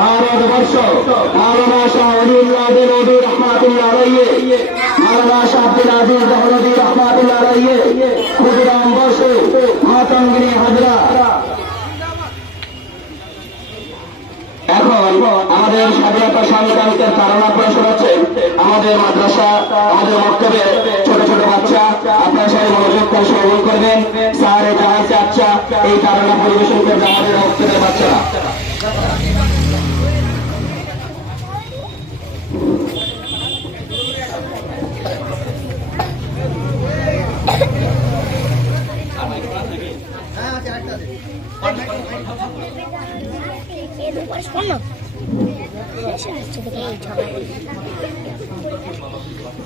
ভারতবর্ষ মাওলানা শাহ ওলিউল্লাহ দেওবন্দি রহমাতুল্লাহ আলাইহি, মাওলানা শাহ আব্দুল আজিজ দেওবন্দি রহমাতুল্লাহ আলাইহি, ক্ষুদিরাম বসু, মাতঙ্গিনী হাজরা। এখন আমাদের স্বাধীনতা সংগ্রামীদের তারা পড়াশোনা হচ্ছে আমাদের মাদ্রাসা, আমাদের মক্তবে ছোট ছোট বাচ্চা। আপনারা সবাই মনোযোগ করে শ্রবণ করবেন। সারে জাহাজ আচ্ছা এই তারা পরিবেশন করবে আমাদের মক্তবের বাচ্চারা।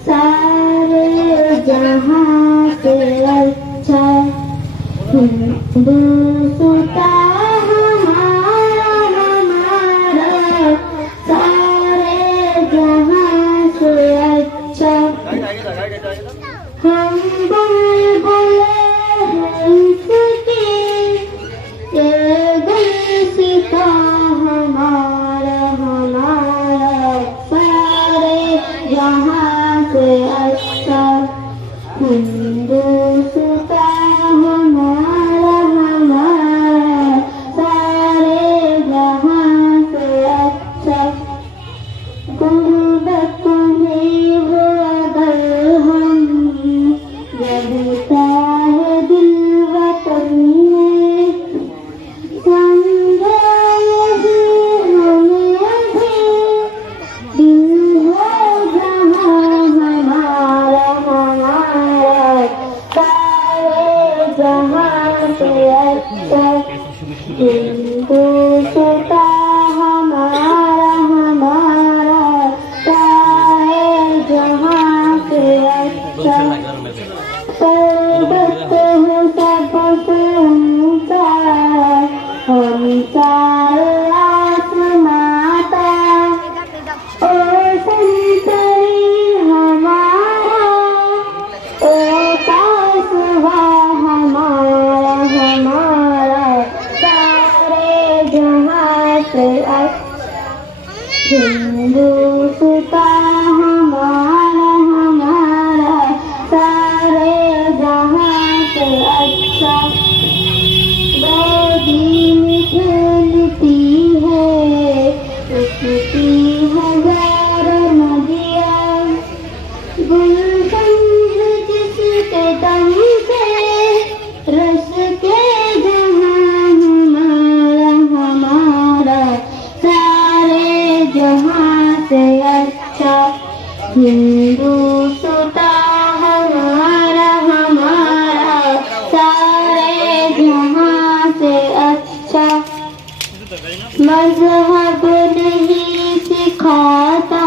सारे जहां से अच्छा हिंदुस्ता हमारा हमारा, सारे जहां से अच्छा हम बुलबुले हैं इसकी, ये गुलसिता हमारा हमारा, सारे जहां से अच्छा हिंदुस्ता हमारा हमारा, सारे जहां से अच्छा। गुर्बत में हो अगर हम, रहता है दिल वतन में, समझो यही हमें अभी, दिल हो जहाँ हमारा हमारा, सारे जहाँ से अच्छा हिंदुस्ता हमारा हमारा, सारे जहाँ से अच्छा। पर्वत है सबसे ऊंचा, ऊंचा आसमाता, ओ संतरी हमारा, ओ कासवा हमारा हमारा, सारे जहाँ से अच्छा हिंदुस्ता हमारा हमारा, सारे जहाँ से अच्छा। गोदी में खेलती है उठती हजारों नदियाँ, गुलशन जिसके दम से रस के जहाँ हमारा हमारा, सारे जहाँ से अच्छा हिंदुस्ता हमारा हमारा, सारे जहाँ से अच्छा। मज़हब नहीं सिखाता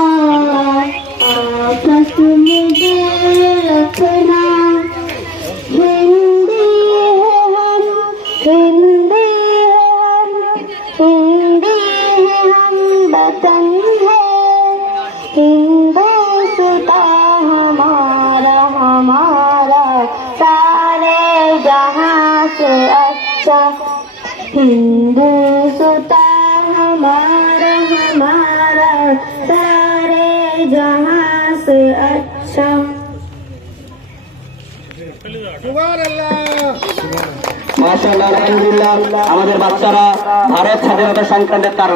आपस में दिल रखना, हिंदी है हम, हिंदी है हम, हिंदी है हम, वतन है हिंदुस्ता हमारा हमारा, सारे जहाँ से अच्छा हिंदुस्ता हमारा हमारा, सारे जहाँ से अच्छा। মাশাআল্লাহ আলহামদুলিল্লাহ। আমাদের বাচ্চারা ভারত স্বাধীনতা সংক্রান্তের তারা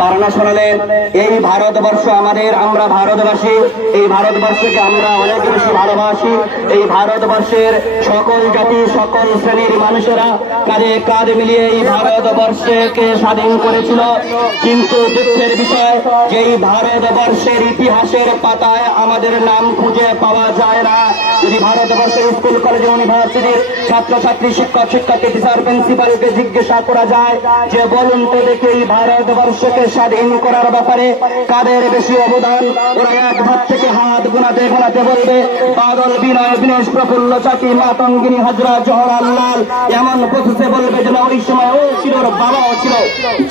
তারা শোনালেন। এই ভারতবর্ষ আমাদের, আমরা ভারতবাসী, এই ভারতবর্ষকে আমরা অনেক বেশি ভালোবাসি। এই ভারতবর্ষের সকল জাতি সকল শ্রেণীর মানুষেরা কাঁধে কাঁধ মিলিয়ে এই ভারতবর্ষকে স্বাধীন করেছিল। কিন্তু দুঃখের বিষয় যে এই ভারতবর্ষের ইতিহাসের পাতায় আমাদের নাম খুঁজে পাওয়া যায় না। যদি ভারতবর্ষের স্কুল কলেজ ইউনিভার্সিটির ছাত্রছাত্রী শিক্ষক শিক্ষার্থী টিচার প্রিন্সিপালকে জিজ্ঞাসা করা যায় যে বলুন তো দেখি এই ভারতবর্ষকে স্বাধীন করার ব্যাপারে কাদের বেশি অবদান, ওরা এক হাত থেকে হাত গোনাতে গোনাতে বলবে বাদল, বিনয়, দীনেশ, প্রফুল্ল, চাকি, মাতঙ্গিনী, হাজরা, জওহরলাল এমন প্রসেসে বলবে যেন ওই সময় ও ছিল, ওর বাবাও ছিল।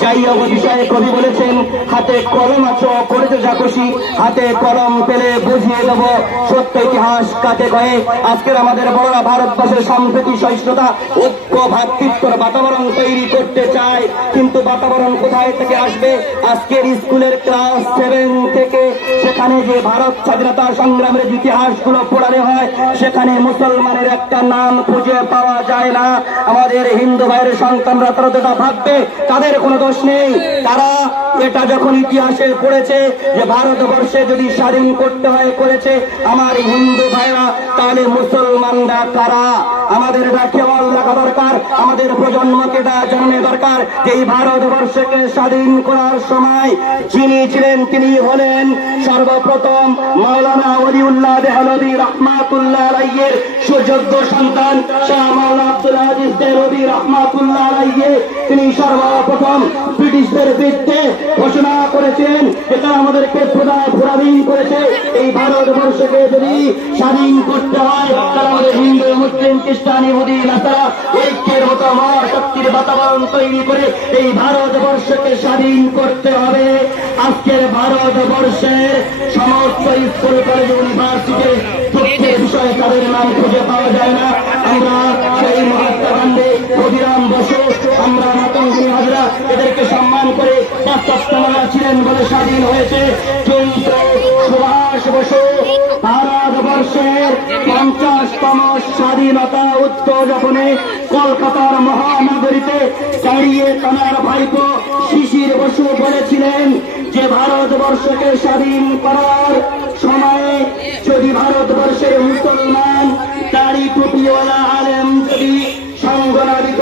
যাই হোক, বিষয়ে কবি বলেছেন হাতে কলম আছো করেছে যা খুশি, হাতে কলম পেলে বুঝিয়ে দেব সত্য ইতিহাস কাকে কয়ে। আজকের আমাদের বড়রা ভারতবর্ষের সম্প্রীতি, সহিষ্ণুতা, ঐক্য, ভ্রাতৃত্বর বাতাবরণ তৈরি করতে চায়, কিন্তু বাতাবরণ কোথায় থেকে আসবে? আজকের স্কুলের ক্লাস 7 থেকে সেখানে যে ভারত স্বাধীনতা সংগ্রামের ইতিহাসগুলো পড়ানো হয় সেখানে মুসলমানের একটা নাম খুঁজে পাওয়া যায় না। আমাদের হিন্দু ভাইয়ের সন্তানরা তারা যেটা ভাববে তাদের কোনো দোষ নেই, তারা এটা যখন ইতিহাসে পড়েছে যে ভারতবর্ষে যদি স্বাধীন করতে হয় করেছে আমার হিন্দু ভাইরা, তাহলে মুসলমানরা কারা? আমাদের এটা খেয়াল রাখা দরকার, আমাদের প্রজন্মকে এটা জানানো দরকার যে এই ভারতবর্ষকে স্বাধীন করার সময় যিনি ছিলেন তিনি হলেন সর্বপ্রথম মাওলানা ওলিউল্লাহ দেহলভী রহমাতুল্লাহ আলাইহির সুযোগ্য সন্তান শাহ মাওলানা আব্দুল আজিজ দেহলভী রহমাতুল্লাহ আলাইহি। তিনি সর্বপ্রথম ব্রিটিশদের বিরুদ্ধে ঘোষণা করেছেন এটা আমাদেরকে পরাধীন করেছে, এই ভারতবর্ষকে যদি স্বাধীন করতে হয় তাহলে আমাদের হিন্দু, মুসলিম, খ্রিস্টান, ইহুদি, নাসারা ঐক্যের মতো মহাশক্তির বাতাবরণ তৈরি করে এই ভারতবর্ষকে স্বাধীন করতে হবে। আজকের ভারতবর্ষের সমস্ত স্কুল, কলেজ, ইউনিভার্সিটি তথ্যের বিষয়ে তাদের নাম খুঁজে পাওয়া যায় না। আমরা সেই মহাত্মা গান্ধী, ক্ষুদিরাম বসু, আমরা মাতঙ্গিনী হাজরা এদেরকে সম্মান করে বাস্তবতা ছিলেন বলে স্বাধীন হয়েছে, কিন্তু সুভাষ বসু ভারতবর্ষের 50তম স্বাধীনতা উদযাপনে কলকাতার মহানগরীতে দাঁড়িয়ে তাঁর ভাইপো শিশির বসু বলেছিলেন যে ভারতবর্ষকে স্বাধীন করার সময়ে যদি ভারতবর্ষের মুসলমান দাড়ি টুপিওয়ালা আলেম যদি সঙ্গ না দিত,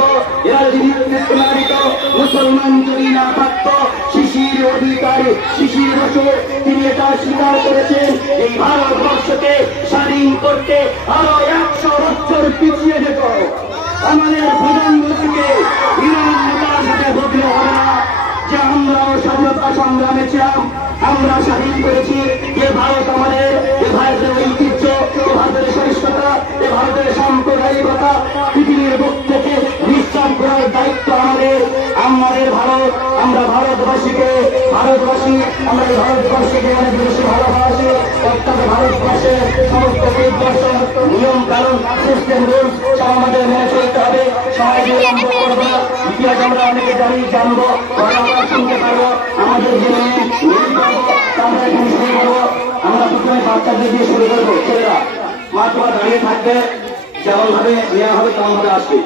এরা যদি নেতৃত্ব না দিত, মুসলমান যদি না থাকত, শিশির অধিকারী শিশির বসু তিনি এটা স্বীকার করেছেন এই ভারতবর্ষকে স্বাধীন করতে আরো 100 বছর পিছিয়ে যেত। আমাদের প্রধানমন্ত্রীকে ইরানের সাথে বদলে হবে না যে আমরাও স্বাধীনতা সংগ্রামে ছিলাম, আমরা স্বাধীন করেছি। এ ভারত আমাদের, এ ভারতের ঐতিহ্য, এ ভারতের সহিষ্ণুতা, এ ভারতের সাম্প্রদায়িকতা পৃথিবীর বুক থেকে নিশ্চয় করার দায়িত্ব আমাদের। আমাদের ভারত, আমরা ভারতবাসীকে, ভারতবাসী আমরা এই ভারতবর্ষকে অনেক বেশি ভালোবাসি। অর্থাৎ ভারতবর্ষের সমস্ত নিয়ম কানুন, সিস্টেম, রুলস সব আমাদের মেনে চলতে হবে। সবাই বিলম্ব করবো না, ইতিহাস আমরা অনেকে জানি, জানবো, আমরা শুনতে পারবো। আমাদের যে আমরা এখানে শুরু করবো, আমরা প্রথমে বাচ্চাদের দিয়ে শুরু করবো। ছেলেরা মা তোমার দাঁড়িয়ে থাকবে, যেমন ভাবে নেওয়া হবে তেমন ভাবে আসবে।